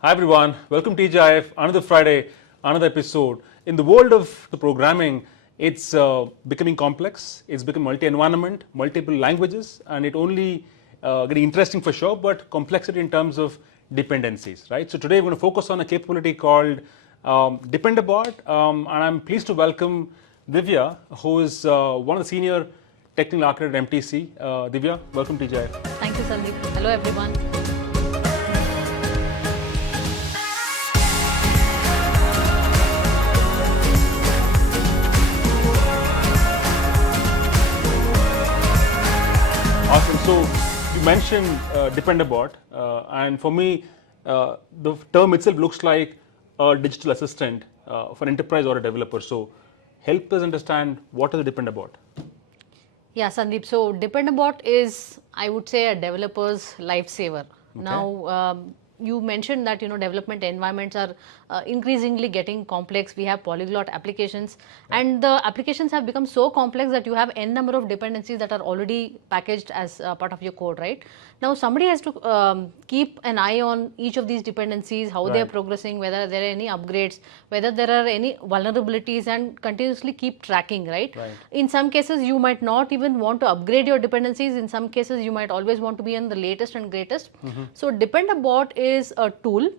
Hi everyone, welcome to TGIF, another Friday, another episode. In the world of the programming, it's becoming complex, it's becoming multi-environment, multiple languages, and it only getting interesting for sure, but complexity in terms of dependencies, right? So today we're going to focus on a capability called Dependabot, and I'm pleased to welcome Divya, who is one of the senior technical architects at MTC. Divya, welcome to TGIF. Thank you, Sandeep. Hello everyone. Awesome. So you mentioned Dependabot, and for me, the term itself looks like a digital assistant for an enterprise or a developer. So help us understand what is a Dependabot. Yeah, Sandeep. So Dependabot is, I would say, a developer's lifesaver. Okay. Now, you mentioned that development environments are increasingly getting complex. We have polyglot applications, and the applications have become so complex that you have n number of dependencies that are already packaged as part of your code, right? Now, somebody has to keep an eye on each of these dependencies, how they are progressing, whether there are any upgrades, whether there are any vulnerabilities, and continuously keep tracking, right? In some cases, you might not even want to upgrade your dependencies. In some cases, you might always want to be on the latest and greatest. So Dependabot is a tool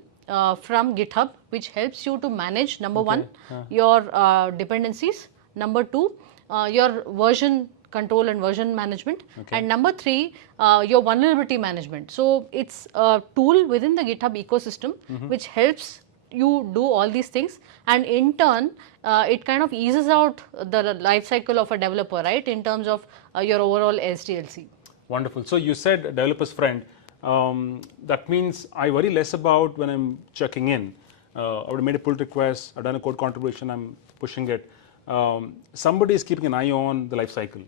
from GitHub which helps you to manage, number one, your dependencies, number two, your version control and version management, and number three, your vulnerability management. So it's a tool within the GitHub ecosystem which helps you do all these things, and in turn it kind of eases out the life cycle of a developer, right, in terms of your overall SDLC. Wonderful. So you said developer's friend. That means I worry less about when I'm checking in. I would have made a pull request, I've done a code contribution, I'm pushing it. Somebody is keeping an eye on the life cycle,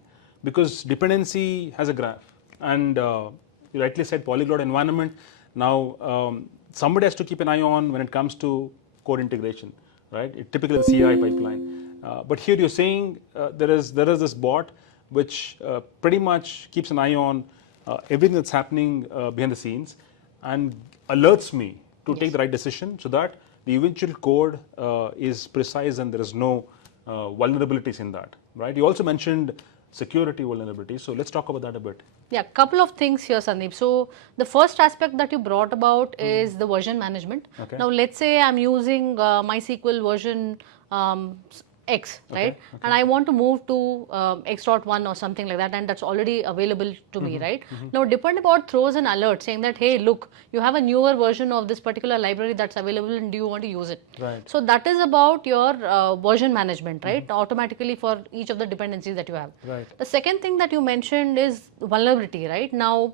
because dependency has a graph, and you rightly said polyglot environment. Now somebody has to keep an eye on when it comes to code integration, right? Typically the CI pipeline, but here you're saying there is this bot which pretty much keeps an eye on everything that's happening behind the scenes and alerts me to take the right decision, so that the eventual code is precise and there is no vulnerabilities in that, right? You also mentioned security vulnerability. So let's talk about that a bit. Yeah, couple of things here, Sandeep. So the first aspect that you brought about is the version management. Now let's say I'm using MySQL version X, right? And I want to move to X.1 or something like that, and that's already available to me, right? Now Dependabot throws an alert saying that, hey, look, you have a newer version of this particular library that's available, and do you want to use it? So that is about your version management, right? Automatically for each of the dependencies that you have. The second thing that you mentioned is vulnerability, right? Now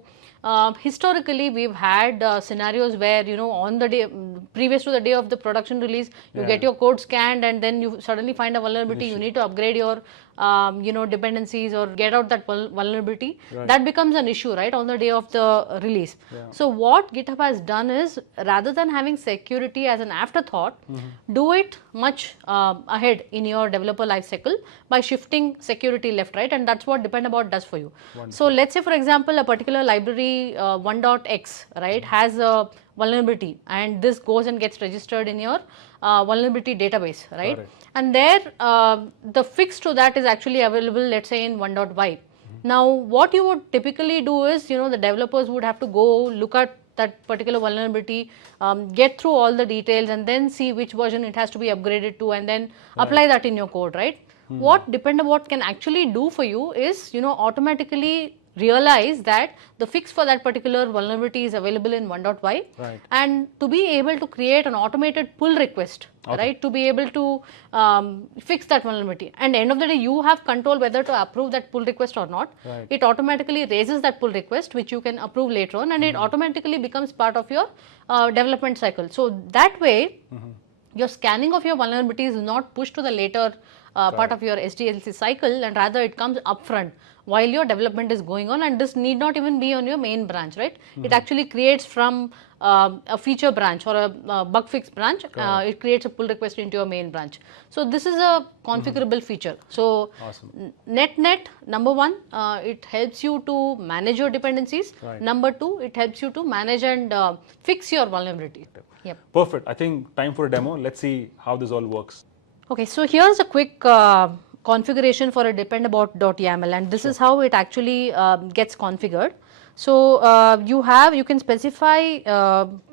historically, we've had scenarios where, on the day previous to the day of the production release, you get your code scanned, and then you suddenly find a vulnerability. You need to upgrade your dependencies or get out that vulnerability. That becomes an issue, right, on the day of the release. So what GitHub has done is, rather than having security as an afterthought, do it much ahead in your developer lifecycle by shifting security left, right, and that's what Dependabot does for you. So let's say, for example, a particular library 1.x, right, has a vulnerability, and this goes and gets registered in your vulnerability database, right? And there the fix to that is actually available, let's say, in 1.y. Now what you would typically do is, the developers would have to go look at that particular vulnerability, get through all the details, and then see which version it has to be upgraded to, and then apply that in your code, right? What Dependabot can actually do for you is, automatically realize that the fix for that particular vulnerability is available in 1.y, and to be able to create an automated pull request, right, to be able to fix that vulnerability. And end of the day, you have control whether to approve that pull request or not. It automatically raises that pull request, which you can approve later on, and it automatically becomes part of your development cycle. So that way, your scanning of your vulnerabilities is not pushed to the later part of your SDLC cycle, and rather it comes upfront while your development is going on, and this need not even be on your main branch, right? It actually creates from a feature branch or a bug fix branch, it creates a pull request into your main branch. So this is a configurable feature. So net, number one, it helps you to manage your dependencies. Number two, it helps you to manage and fix your vulnerability. Yep. Perfect. I think time for a demo. Let's see how this all works. Okay, so here's a quick configuration for a Dependabot.yaml, and this is how it actually gets configured. So you can specify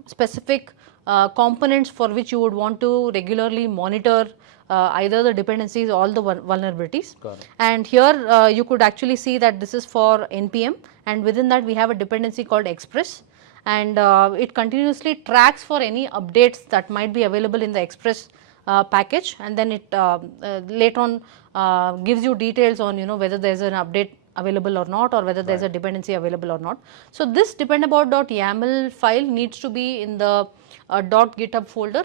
specific components for which you would want to regularly monitor either the dependencies or the vulnerabilities. And here you could actually see that this is for NPM, and within that we have a dependency called Express, and it continuously tracks for any updates that might be available in the Express package, and then it later on gives you details on whether there is an update available or not, or whether there is a dependency available or not. So this Dependabot.yaml file needs to be in the .github folder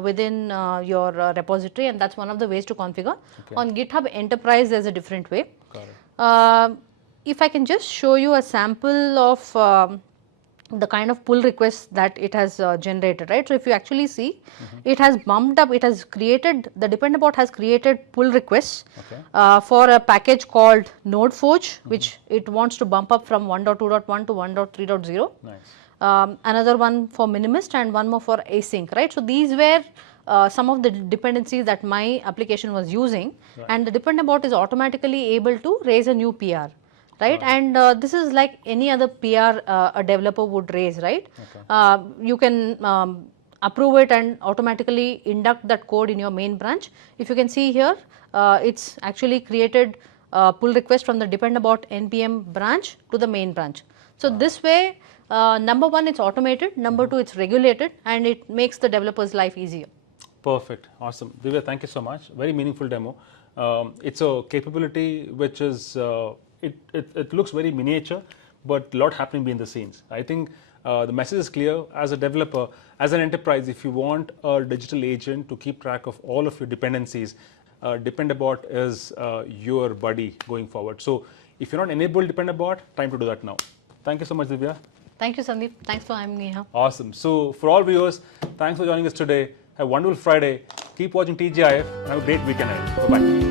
within your repository, and that's one of the ways to configure. On GitHub Enterprise there is a different way. If I can just show you a sample of the kind of pull requests that it has generated, right? So if you actually see, it has bumped up, it has created, the Dependabot has created pull requests for a package called NodeForge, which it wants to bump up from 1.2.1 to 1.3.0. Another one for Minimist and one more for async, right? So these were some of the dependencies that my application was using, and the Dependabot is automatically able to raise a new PR. Right, and this is like any other PR a developer would raise, right? You can approve it and automatically induct that code in your main branch. If you can see here, it's actually created pull request from the Dependabot NPM branch to the main branch. So this way, number one, it's automated, number two, it's regulated, and it makes the developer's life easier. Perfect, awesome. Divya, thank you so much. Very meaningful demo. It's a capability which is it looks very miniature, but a lot happening behind the scenes. I think the message is clear. As a developer, as an enterprise, if you want a digital agent to keep track of all of your dependencies, Dependabot is your buddy going forward. So if you're not enabled Dependabot, time to do that now. Thank you so much, Divya. Thank you, Sandeep. Thanks for having me here. Awesome. So for all viewers, thanks for joining us today. Have a wonderful Friday. Keep watching TGIF and have a great weekend ahead. Bye-bye.